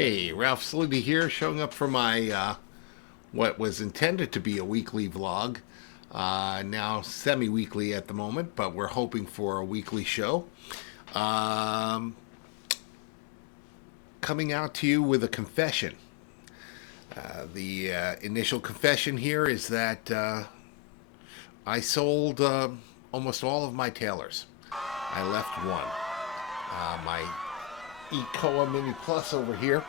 Hey, Ralph Slitty here, showing up for my what was intended to be a weekly vlog. Now semi-weekly at the moment, but we're hoping for a weekly show. Um, Coming out to you with a confession. The initial confession here is that I sold almost all of my tailors. I left one. My e-Koa Mini Plus over here.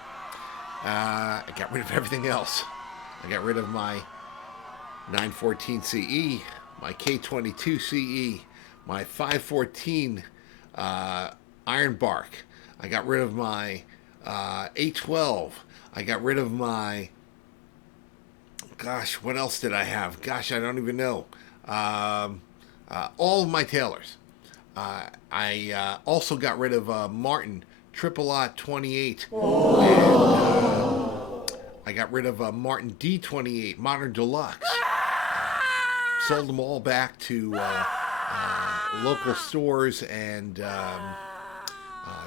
I got rid of everything else. I got rid of my 914 CE, my K22 CE, my 514 Iron Bark. I got rid of my 812. I got rid of my, gosh, what else did I have? Gosh, I don't even know. All of my tailors. I also got rid of Martin Triple Lot 28. And, I got rid of Martin D28 Modern Deluxe. Sold them all back to local stores and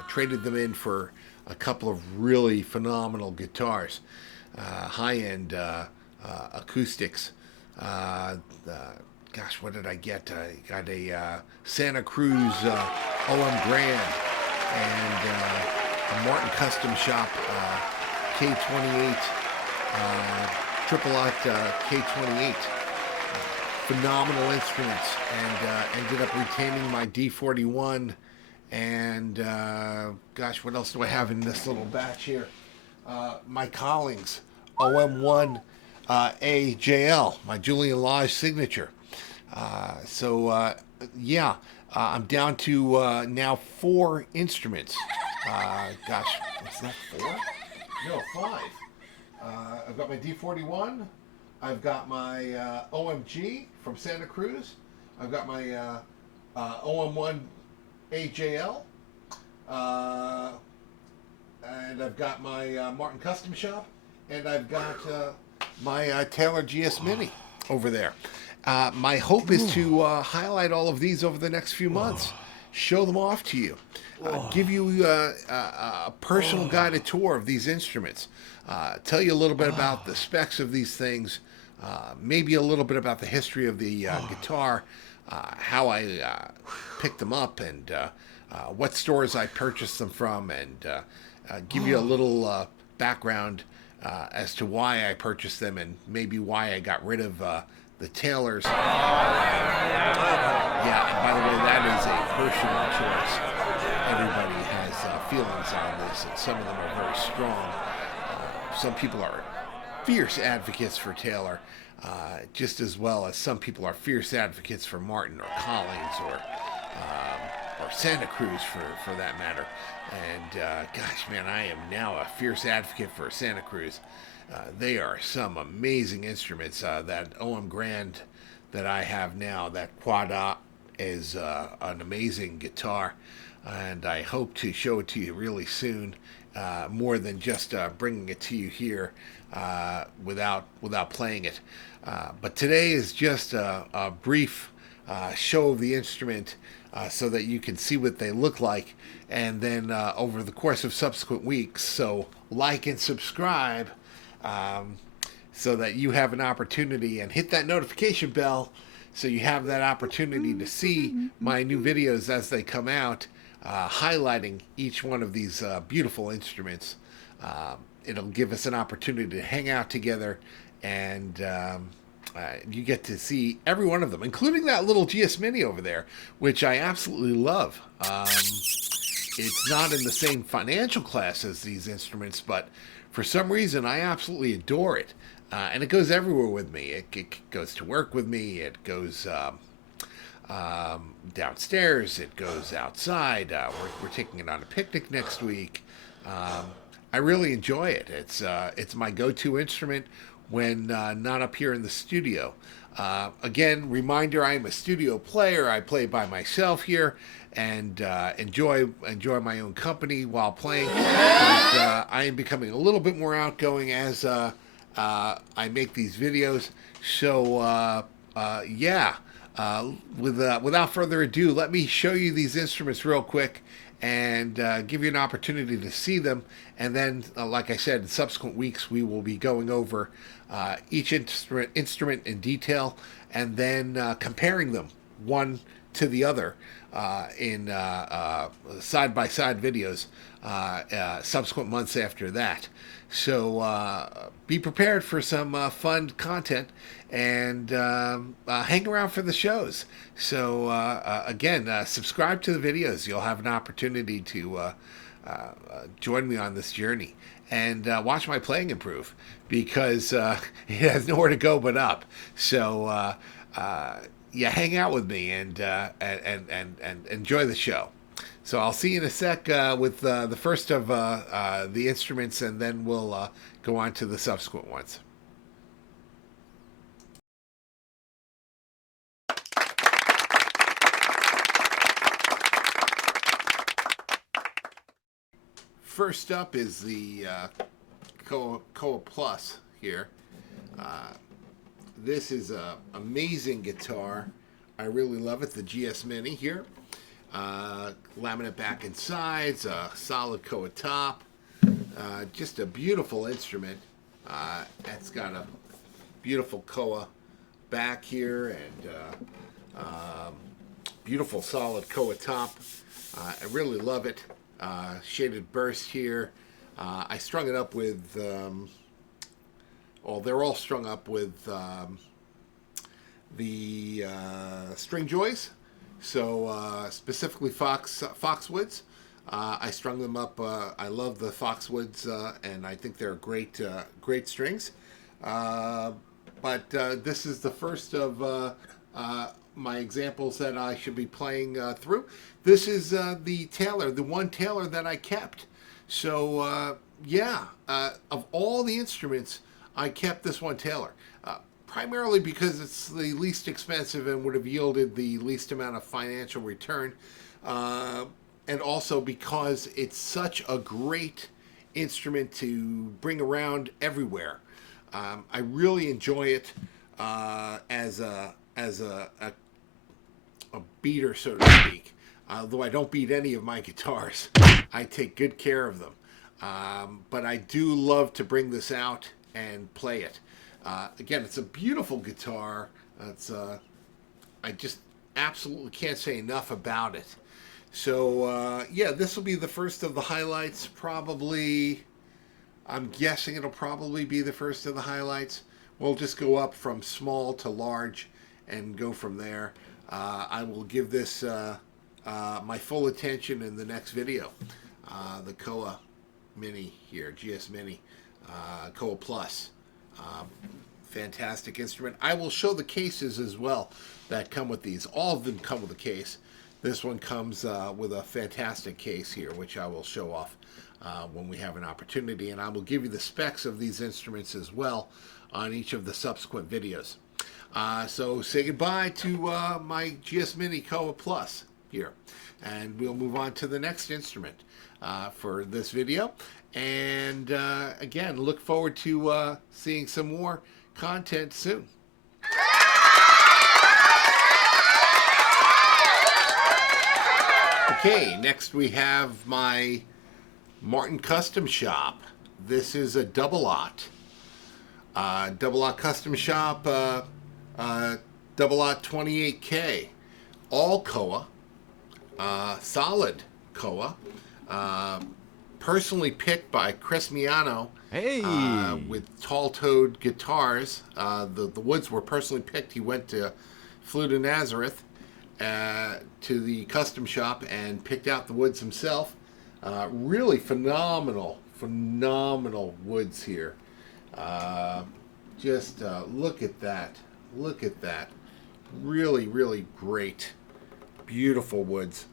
traded them in for a couple of really phenomenal guitars, high-end acoustics. Gosh, what did I get? I got a Santa Cruz OM Grand and a Martin Custom Shop K28, Triple Lot K28. Phenomenal instruments, and ended up retaining my D41 and gosh, what else do I have in this little batch here? My Collings OM1AJL, my Julian Lage signature. Yeah, I'm down to now 4 instruments. Gosh, is that 4? No, 5. I've got my D41. I've got my OMG from Santa Cruz. I've got my OM1AJL. And I've got my Martin Custom Shop. And I've got my Taylor GS Mini over there. My hope is to highlight all of these over the next few months. Show them off to you. Give you a personal guided tour of these instruments. Tell you a little bit about the specs of these things. Maybe a little bit about the history of the guitar. How I picked them up and what stores I purchased them from. And give you a little background as to why I purchased them and maybe why I got rid of the Taylors. Yeah, and by the way, that is a personal choice. Everybody has feelings on this, and some of them are very strong. Some people are fierce advocates for Taylor, just as well as some people are fierce advocates for Martin or Collings or Santa Cruz for that matter. And gosh, man, I am now a fierce advocate for Santa Cruz. They are some amazing instruments. That OM Grand that I have now, that Quad is an amazing guitar, and I hope to show it to you really soon. More than just bringing it to you here without playing it. But today is just a brief show of the instrument so that you can see what they look like, and then over the course of subsequent weeks. So like and subscribe so that you have an opportunity, and hit that notification bell so you have that opportunity to see my new videos as they come out, highlighting each one of these beautiful instruments. It'll give us an opportunity to hang out together, and you get to see every one of them, including that little GS Mini over there, which I absolutely love. It's not in the same financial class as these instruments, but for some reason I absolutely adore it. And it goes everywhere with me. It goes to work with me. It goes downstairs. It goes outside. We're taking it on a picnic next week. I really enjoy it. It's my go-to instrument when not up here in the studio. Again, reminder: I am a studio player. I play by myself here and enjoy my own company while playing. But I am becoming a little bit more outgoing as I make these videos. So yeah. Without further ado, let me show you these instruments real quick, and give you an opportunity to see them. And then, like I said, in subsequent weeks, we will be going over each instrument in detail and then comparing them one to the other in side-by-side videos subsequent months after that. So be prepared for some fun content and hang around for the shows. So again, subscribe to the videos. You'll have an opportunity to join me on this journey and watch my playing improve because it has nowhere to go but up. So yeah, hang out with me and enjoy the show. So I'll see you in a sec with the first of the instruments, and then we'll go on to the subsequent ones. First up is the e-Koa Plus here. This is an amazing guitar. I really love it. The GS Mini here. Laminate back and sides, a solid e-Koa top. Just a beautiful instrument. It's got a beautiful e-Koa back here and beautiful solid e-Koa top. I really love it. Shaded burst here. I strung it up with, well, they're all strung up with the string joys. So specifically Foxwoods. I strung them up. I love the Foxwoods, and I think they're great, great strings. But this is the first of my examples that I should be playing through. This is the Taylor, the one Taylor that I kept. So yeah, of all the instruments, I kept this one Taylor. Primarily because it's the least expensive and would have yielded the least amount of financial return. And also because it's such a great instrument to bring around everywhere. I really enjoy it as a beater, so to speak. Although I don't beat any of my guitars, I take good care of them. But I do love to bring this out and play it. Again, it's a beautiful guitar. I just absolutely can't say enough about it. So yeah, this will be the first of the highlights. Probably, I'm guessing it'll probably be the first of the highlights. We'll just go up from small to large and go from there. I will give this my full attention in the next video. The Koa Mini here, GS Mini, Koa Plus. Fantastic instrument. I will show the cases as well that come with these. All of them come with a case. This one comes with a fantastic case here, which I will show off when we have an opportunity. And I will give you the specs of these instruments as well on each of the subsequent videos. So say goodbye to my GS Mini Koa Plus here. And we'll move on to the next instrument for this video. And again, look forward to seeing some more content soon. Okay, next we have my Martin Custom Shop. This is a double aught. Double aught Custom Shop, double aught 28K. All Koa, solid Koa. Personally picked by Chris Miano. Hey! With tall-toed guitars. The woods were personally picked. He flew to Nazareth to the custom shop and picked out the woods himself. Really phenomenal woods here. Just look at that. Look at that. Really, really great. Beautiful woods.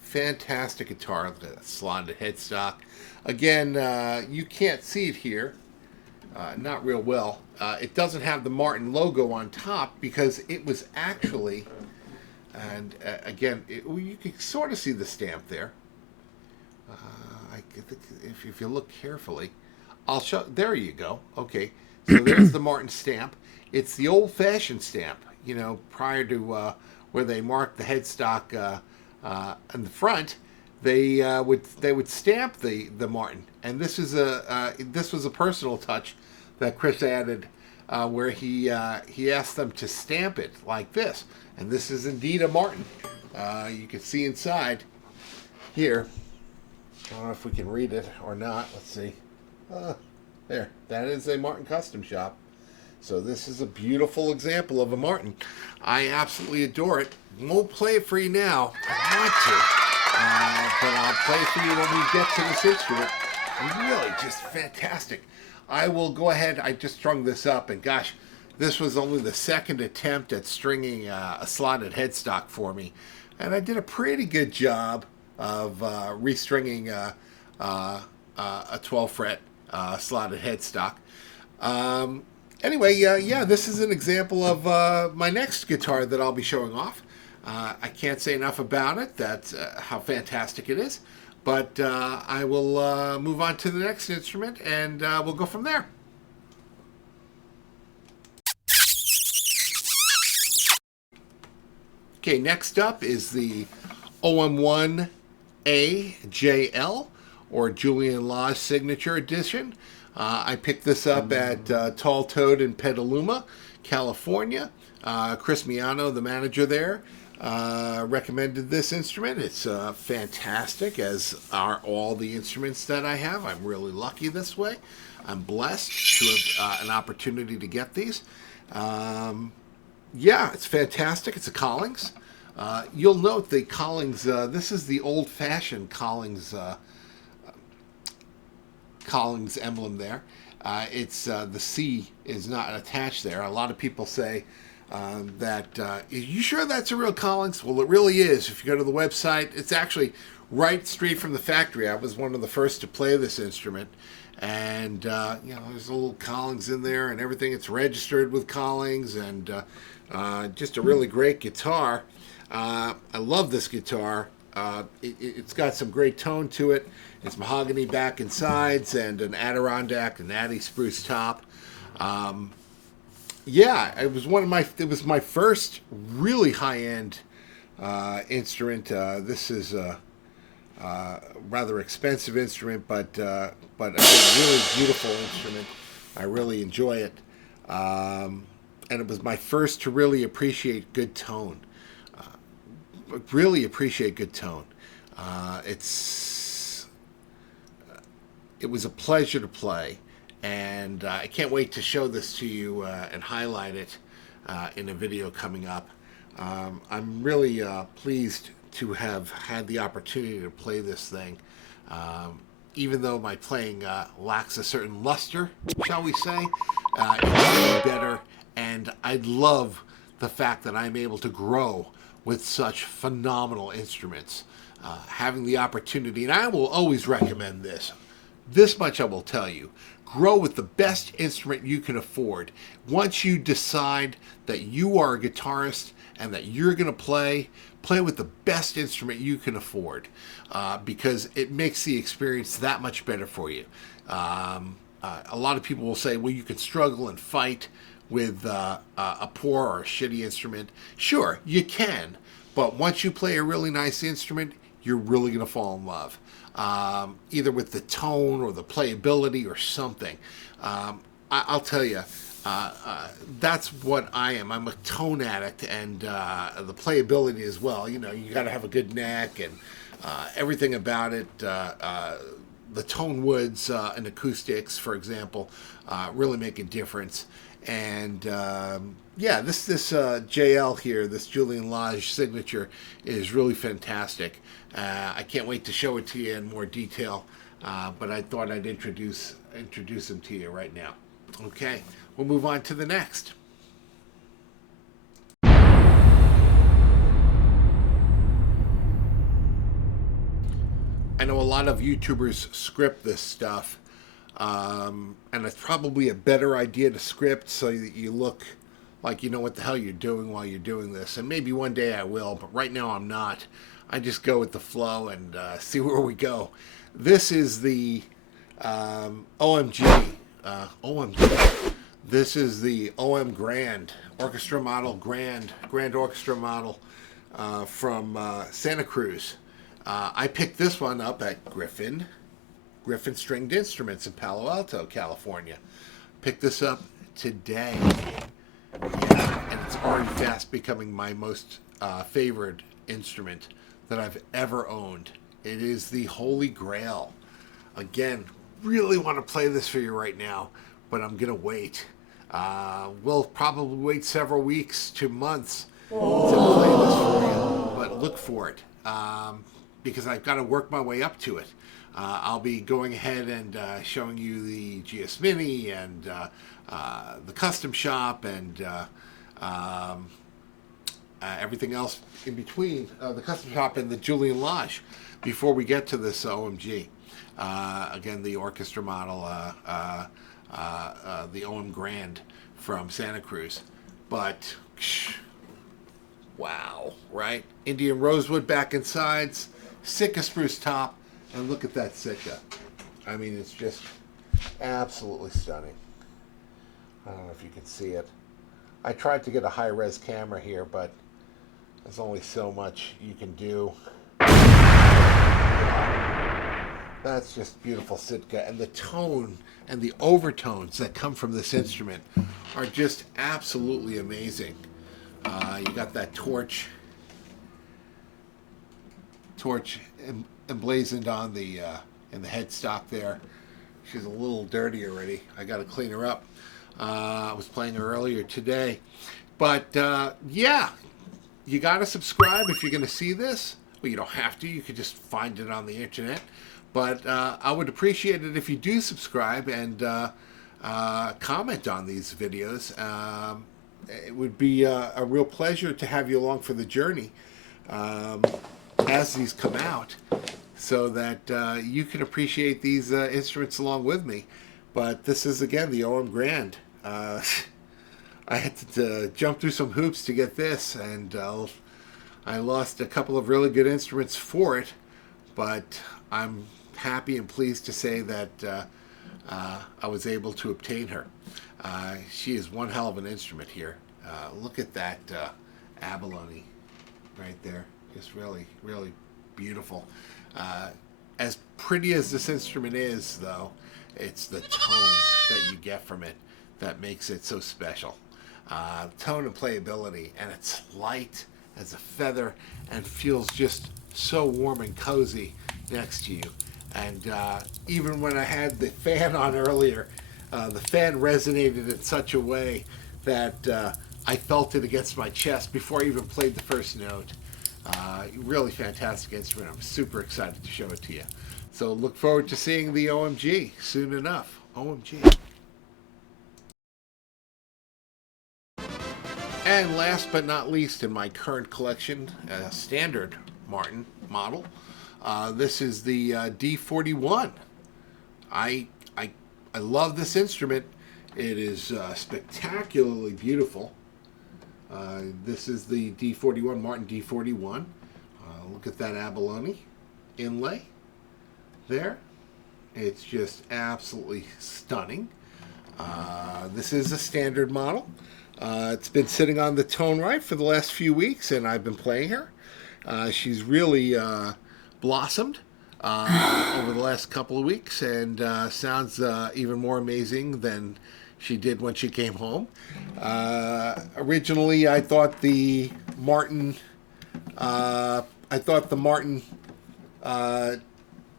Fantastic guitar, the slotted headstock. Again, you can't see it here, not real well. It doesn't have the Martin logo on top because it was actually, and again, you can sort of see the stamp there. If you look carefully, I'll show. There you go. Okay, so there's the Martin stamp. It's the old-fashioned stamp, you know, prior to where they marked the headstock In the front, they would stamp the Martin, and this was a personal touch that Chris added, where he asked them to stamp it like this, and this is indeed a Martin. You can see inside here. I don't know if we can read it or not. Let's see. There, that is a Martin Custom Shop. So this is a beautiful example of a Martin. I absolutely adore it. Won't play it for you now. I want to, but I'll play it for you when we get to this instrument. Really, just fantastic. I will go ahead. I just strung this up, and gosh, this was only the second attempt at stringing a slotted headstock for me, and I did a pretty good job of restringing a 12 fret slotted headstock. Anyway, yeah, this is an example of my next guitar that I'll be showing off. I can't say enough about it. That's how fantastic it is. But I will move on to the next instrument, and we'll go from there. Okay, next up is the OM1AJL, or Julian Lage Signature Edition. I picked this up at Tall Toad in Petaluma, California. Chris Miano, the manager there, recommended this instrument. It's fantastic, as are all the instruments that I have. I'm really lucky this way. I'm blessed to have an opportunity to get these. Yeah, it's fantastic. It's a Collings. You'll note the Collings, this is the old-fashioned Collings emblem there. It's the C is not attached there. A lot of people say that, are you sure that's a real Collings? Well, it really is. If you go to the website, it's actually right straight from the factory. I was one of the first to play this instrument, and you know, there's a little Collings in there and everything. It's registered with Collings, and just a really great guitar. I love this guitar. It's got some great tone to it. It's mahogany back and sides, and an Adirondack and natty spruce top. Yeah, it was my first really high-end instrument. This is a rather expensive instrument, but a really beautiful instrument. I really enjoy it, and it was my first to really appreciate good tone. Really appreciate good tone. It was a pleasure to play, and I can't wait to show this to you and highlight it in a video coming up. I'm really pleased to have had the opportunity to play this thing, even though my playing lacks a certain luster, shall we say. It's really better, and I love the fact that I'm able to grow with such phenomenal instruments. Having the opportunity, and I will always recommend this. This much I will tell you. Grow with the best instrument you can afford. Once you decide that you are a guitarist and that you're going to play with the best instrument you can afford, because it makes the experience that much better for you. A lot of people will say, well, you can struggle and fight with a poor or a shitty instrument. Sure, you can, but once you play a really nice instrument, you're really going to fall in love, either with the tone or the playability or something. I'll tell you, that's what I am. I'm a tone addict, and the playability as well. You know, you got to have a good neck, and everything about it. The tone woods and acoustics, for example, really make a difference. And yeah, this JL here, this Julian Lage signature, is really fantastic. I can't wait to show it to you in more detail, but I thought I'd introduce them to you right now. Okay, we'll move on to the next. I know a lot of YouTubers script this stuff, and it's probably a better idea to script so that you look like you know what the hell you're doing while you're doing this. And maybe one day I will, but right now I'm not. I just go with the flow and see where we go. This is the OMG. This is the OM Grand Orchestra Model, Grand Orchestra Model from Santa Cruz. I picked this one up at Griffin Stringed Instruments in Palo Alto, California. Picked this up today. Yeah, and it's already fast becoming my most favorite instrument that I've ever owned. It is the Holy Grail. Again, really want to play this for you right now, but I'm going to wait. We'll probably wait several weeks to months to play this for you, but look for it because I've got to work my way up to it. I'll be going ahead and showing you the GS Mini and the custom shop and everything else in between, the custom shop and the Julian Lodge before we get to this OMG. Again, the orchestra model, the OM Grand from Santa Cruz. But, wow, right? Indian rosewood back and sides, Sitka spruce top, and look at that Sitka. I mean, it's just absolutely stunning. I don't know if you can see it. I tried to get a high-res camera here, but there's only so much you can do. That's just beautiful Sitka, and the tone and the overtones that come from this instrument are just absolutely amazing. You got that torch emblazoned on the in the headstock there. She's a little dirty already. I got to clean her up. I was playing her earlier today, but yeah, you got to subscribe if you're going to see this. Well, you don't have to. You could just find it on the internet. But I would appreciate it if you do subscribe and comment on these videos. It would be a real pleasure to have you along for the journey as these come out so that you can appreciate these instruments along with me. But this is, again, the OM Grand. I had to jump through some hoops to get this, and I lost a couple of really good instruments for it, but I'm happy and pleased to say that I was able to obtain her. She is one hell of an instrument here. Look at that abalone right there. Just really, really beautiful. As pretty as this instrument is, though, it's the tone that you get from it that makes it so special. Tone and playability, and it's light as a feather and feels just so warm and cozy next to you. And even when I had the fan on earlier, the fan resonated in such a way that I felt it against my chest before I even played the first note. Really fantastic instrument. I'm super excited to show it to you. So look forward to seeing the OMG soon enough. OMG. And last but not least in my current collection, standard Martin model. This is the D41. I love this instrument. It is spectacularly beautiful. This is the D41, Martin D41. Look at that abalone inlay there. It's just absolutely stunning. This is a standard model. It's been sitting on the tone right for the last few weeks, and I've been playing her. She's really blossomed over the last couple of weeks, and sounds even more amazing than she did when she came home. Originally, I thought the Martin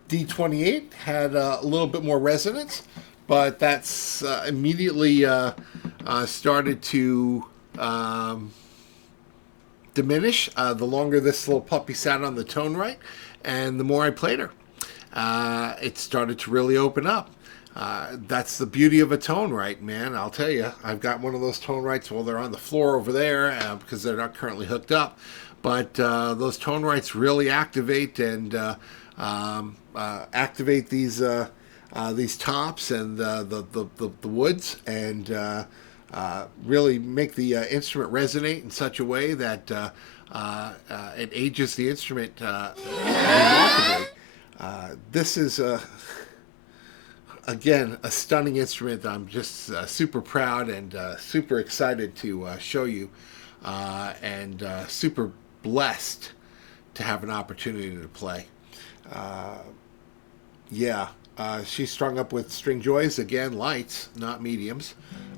D28 had a little bit more resonance, but that's immediately started to diminish the longer this little puppy sat on the tone right, and the more I played her. It started to really open up. That's the beauty of a tone right, man. I'll tell you, I've got one of those tone rights. Well, they're on the floor over there because they're not currently hooked up. But those tone rights really activate and activate these tops and the woods and really make the instrument resonate in such a way that it ages the instrument remarkably. This is again, a stunning instrument. I'm just super proud and super excited to show you, and super blessed to have an opportunity to play. Yeah, she's strung up with string joys, again, lights, not mediums.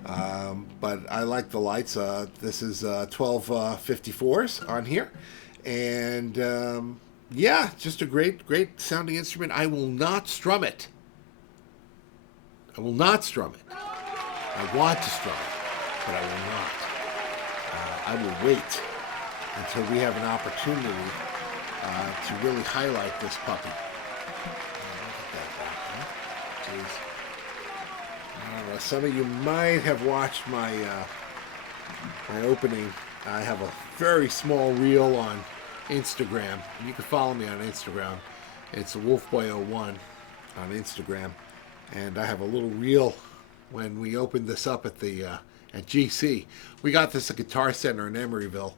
But I like the lights. This is 1254s on here. And yeah, just a great sounding instrument. I will not strum it. I will not strum it. I want to strum it, but I will not. I will wait until we have an opportunity to really highlight this puppy. Jeez. I don't know. Some of you might have watched my my opening. I have a very small reel on Instagram. You can follow me on Instagram. It's Wolfboy01 on Instagram, and I have a little reel when we opened this up at the at GC. We got this at Guitar Center in Emeryville,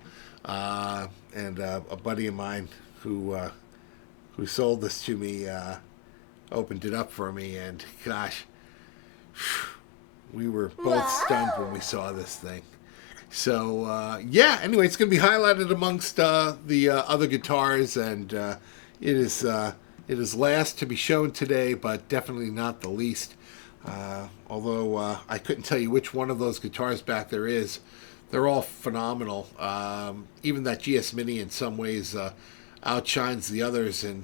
and a buddy of mine who sold this to me opened it up for me, and gosh, we were both stunned when we saw this thing. So yeah, anyway, it's going to be highlighted amongst the other guitars, and it is last to be shown today, but definitely not the least. Although I couldn't tell you which one of those guitars back there is. They're all phenomenal. Even that GS Mini in some ways outshines the others in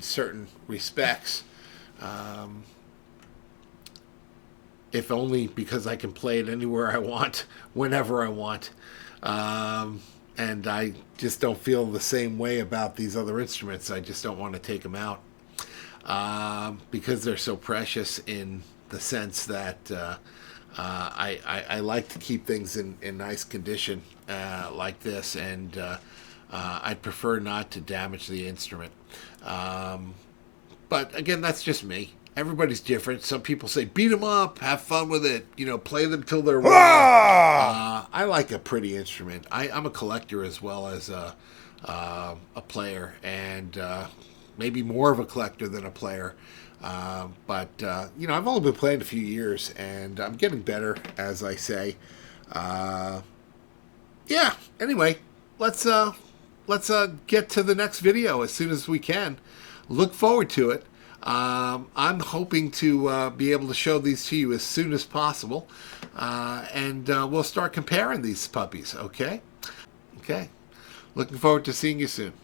certain respects. If only because I can play it anywhere I want, whenever I want. And I just don't feel the same way about these other instruments. I just don't want to take them out. Because they're so precious in the sense that I like to keep things in nice condition like this, and I'd prefer not to damage the instrument. But again, that's just me. Everybody's different. Some people say, beat them up, have fun with it, play them till they're raw. I like a pretty instrument. I'm a collector as well as a player, and maybe more of a collector than a player. But I've only been playing a few years, and I'm getting better, as I say. Yeah, anyway, let's get to the next video as soon as we can. Look forward to it. I'm hoping to be able to show these to you as soon as possible, and we'll start comparing these puppies, okay? Okay. Looking forward to seeing you soon.